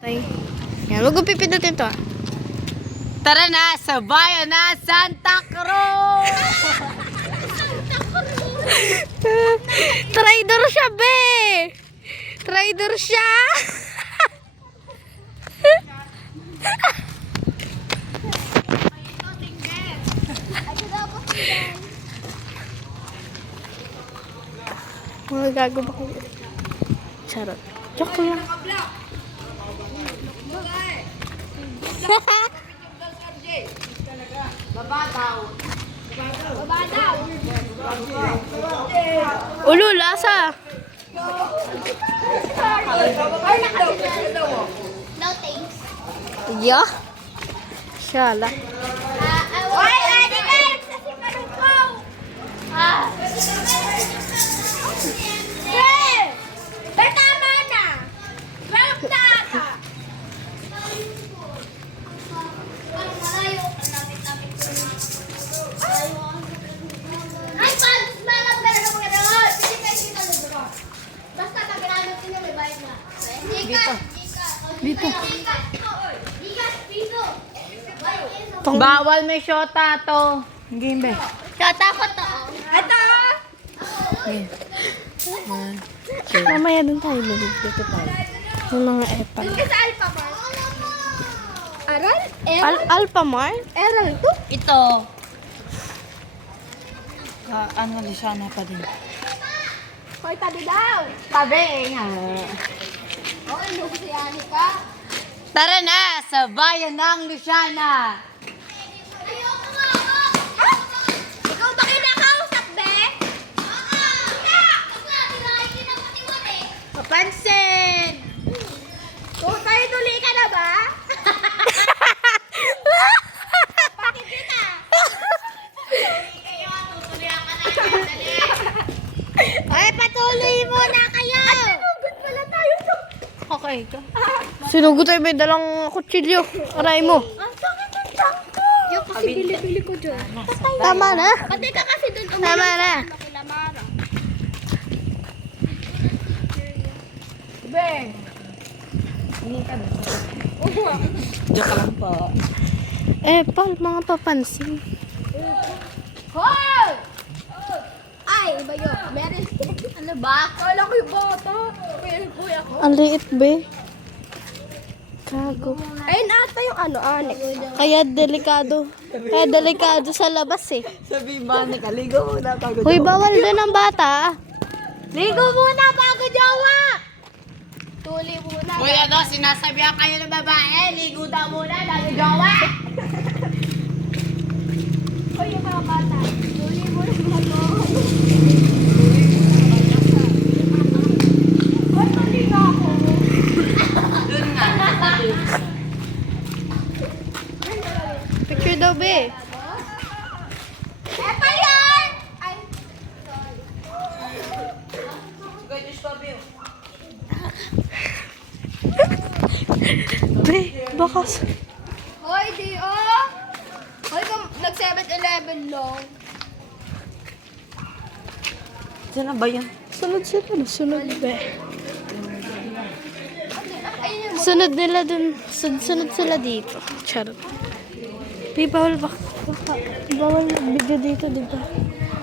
Ay. Yan, huwag kong pipindutin to ah. Tara na sa bayan na Santa Cruz! Traitor siya, be! Traitor siya! Mga gago ba kayo? Charot. Joke lang. Ulo, lasa. No thanks. Yeah. Shala. Oy, ready guys! Kasi malungkaw! Hey! Tama na! 12 na ata! Ay, pag malam ka na ng mga doon! Sige, pwede ka na doon. Basta pag ginamit nyo, may bayad na. Dito. Dito. Bawal may shota to. Game ba? Shota ko to. Ito! Mamaya dun tayo dito tayo. Yung mga epal. Doon ka sa Alphamart. Aral? Alphamart? Aral to? Ito. Ano siya na pa din. Hoy, tabi daw. Tabi nga. Hoy, lugo si Anika. Tara na sa bayan ng Luciana. Ayoko nga ako. Ikaw ba kinakausap, be? Papansin! Kung tayo tuli ka na ba? Bakit kita? Ay, patuloy muna kayo! At pala tayo to. Okay ka. Sinugo tayo may dalang kutsilyo. Aray mo. Ang sakit ng tangko. Yung kasi bili-bili ko dyan. Tama na. Patay ka kasi dun. Tama na. Makilamara. Beng! Joke lang po. Epal, mga papansin. Hoy! Ay, iba yun. Meron. Ano ba? Kala ko yung bata. Meron po ako. Ang liit, be. Kago. Ayun ata yung ano, annex. Kaya delikado. Kaya delikado sa labas eh. Sabi ba, nakaligo muna bago Hoy, bawal din ang bata. Ligo muna bago jowa! Tuli muna. Uy, ano, sinasabihan kayo ng babae, ligo daw muna, bago jowa. Hoy, yung mga bata. Tuli muna bago. Hoy, tuli na ako. Doon nga. Picture daw, be. Eto yan! Ay, Be, bakas. hoy, di Hoy, kung nag-7-Eleven lang. Saan na ba yan? Sunod sila. Sunod, be. Ayun yung Sunod nila dun. Sunod sila dito. Charot. Be, bawal ba? Bawal video dito, di ba?